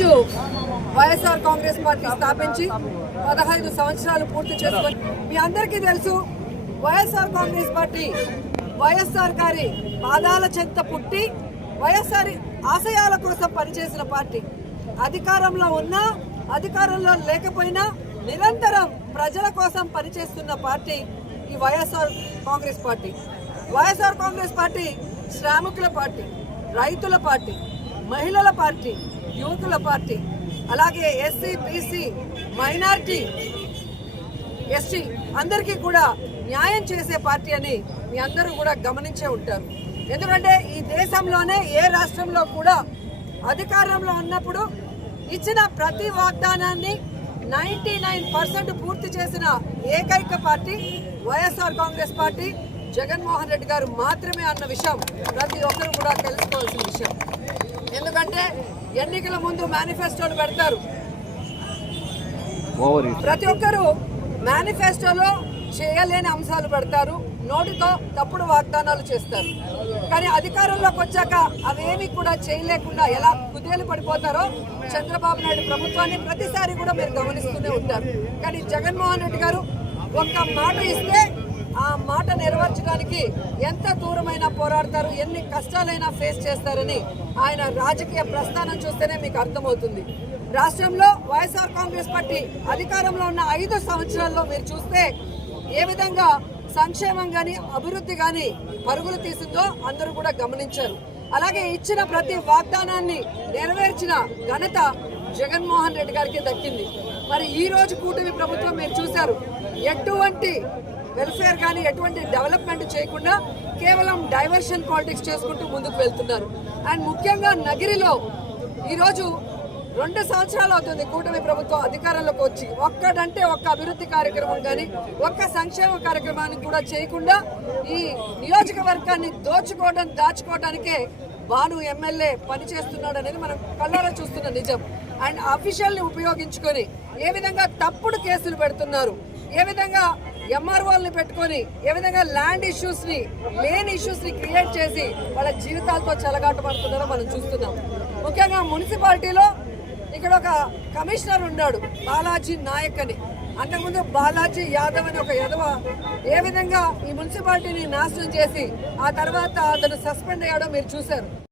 ఈరోజు వైఎస్ఆర్ కాంగ్రెస్ పార్టీ స్థాపించి 15 సంవత్సరాలు పూర్తి చేసుకొని మీ అందరికీ తెలుసు వైఎస్ఆర్ కాంగ్రెస్ పార్టీ వైఎస్ఆర్ గారి పాదాల చెంత పుట్టి వైఎస్ఆర్ ఆశయాల కోసం పనిచేసిన పార్టీ. అధికారంలో ఉన్నా అధికారంలో లేకపోయినా నిరంతరం ప్రజల కోసం పనిచేస్తున్న పార్టీ ఈ వైఎస్ఆర్ కాంగ్రెస్ పార్టీ. వైఎస్ఆర్ కాంగ్రెస్ పార్టీ శ్రామికుల పార్టీ, రైతుల పార్టీ, మహిళల పార్టీ, యువకుల పార్టీ, అలాగే ఎస్సీ, బీసీ, మైనారిటీ, ఎస్టీ అందరికీ కూడా న్యాయం చేసే పార్టీ అని మీ అందరూ కూడా గమనించే ఉంటారు. ఎందుకంటే ఈ దేశంలోనే ఏ రాష్ట్రంలో కూడా అధికారంలో ఉన్నప్పుడు ఇచ్చిన ప్రతి వాగ్దానాన్ని 99% పూర్తి చేసిన ఏకైక పార్టీ వైఎస్ఆర్ కాంగ్రెస్ పార్టీ, జగన్మోహన్ రెడ్డి గారు మాత్రమే అన్న విషయం ప్రతి ఒక్కరు కూడా తెలుసుకోవాల్సిన విషయం. ఎందుకంటే ఎన్నికల ముందు మేనిఫెస్టోలు పెడతారు. ప్రతి ఒక్కరు మేనిఫెస్టోలో చేయలేని అంశాలు పెడతారు, నోటితో తప్పుడు వాగ్దానాలు చేస్తారు. కానీ అధికారంలోకి వచ్చాక అవేమి కూడా చేయలేకుండా ఎలా కుదేలు పడిపోతారో చంద్రబాబు నాయుడు ప్రభుత్వాన్ని ప్రతిసారి కూడా మీరు గమనిస్తూనే ఉంటారు. కానీ జగన్మోహన్ రెడ్డి గారు ఒక్క మాట ఇస్తే ఆ మాట నెరవేర్చడానికి ఎంత దూరమైనా పోరాడతారు, ఎన్ని కష్టాలైనా ఫేస్ చేస్తారని ఆయన రాజకీయ ప్రస్థానం చూస్తేనే మీకు అర్థమవుతుంది. రాష్ట్రంలో వైఎస్ఆర్ కాంగ్రెస్ పార్టీ అధికారంలో ఉన్న 5 సంవత్సరాల్లో మీరు చూస్తే ఏ విధంగా సంక్షేమం కానీ అభివృద్ధి కానీ పరుగులు తీసిందో అందరూ కూడా గమనించారు. అలాగే ఇచ్చిన ప్రతి వాగ్దానాన్ని నెరవేర్చిన ఘనత జగన్మోహన్ రెడ్డి గారికి దక్కింది. మరి ఈ రోజు కూటమి ప్రభుత్వం మీరు చూశారు, ఎటువంటి వెల్ఫేర్ కానీ ఎటువంటి డెవలప్మెంట్ చేయకుండా కేవలం డైవర్షన్ పాలిటిక్స్ చేసుకుంటూ ముందుకు వెళ్తున్నారు. అండ్ ముఖ్యంగా నగిరిలో ఈరోజు 2 సంవత్సరాలు అవుతుంది కూటమి ప్రభుత్వం అధికారంలోకి వచ్చి, ఒక్కడంటే ఒక్క అభివృద్ధి కార్యక్రమం కానీ ఒక్క సంక్షేమ కార్యక్రమాన్ని కూడా చేయకుండా ఈ నియోజకవర్గాన్ని దాచుకోవడానికే భాను ఎమ్మెల్యే పనిచేస్తున్నాడు అనేది మనం కళ్ళారా చూస్తున్న నిజం. అండ్ అఫీషియల్ని ఉపయోగించుకొని ఏ విధంగా తప్పుడు కేసులు పెడుతున్నారు, ఏ విధంగా ఎంఆర్ఓల్ని పెట్టుకొని ఏ విధంగా ల్యాండ్ ఇష్యూస్ని లేని ఇష్యూస్ని క్రియేట్ చేసి వాళ్ళ జీవితాలతో చెలగాట పడుతున్నారో మనం చూస్తున్నాం. ముఖ్యంగా మున్సిపాలిటీలో ఇక్కడ ఒక కమిషనర్ ఉన్నాడు, బాలాజీ నాయక్ అని. అంతకుముందు బాలాజీ యాదవ్ అని ఒక యదవ ఏ విధంగా ఈ మున్సిపాలిటీని నాశనం చేసి ఆ తర్వాత అతను సస్పెండ్ అయ్యాడో మీరు చూశారు.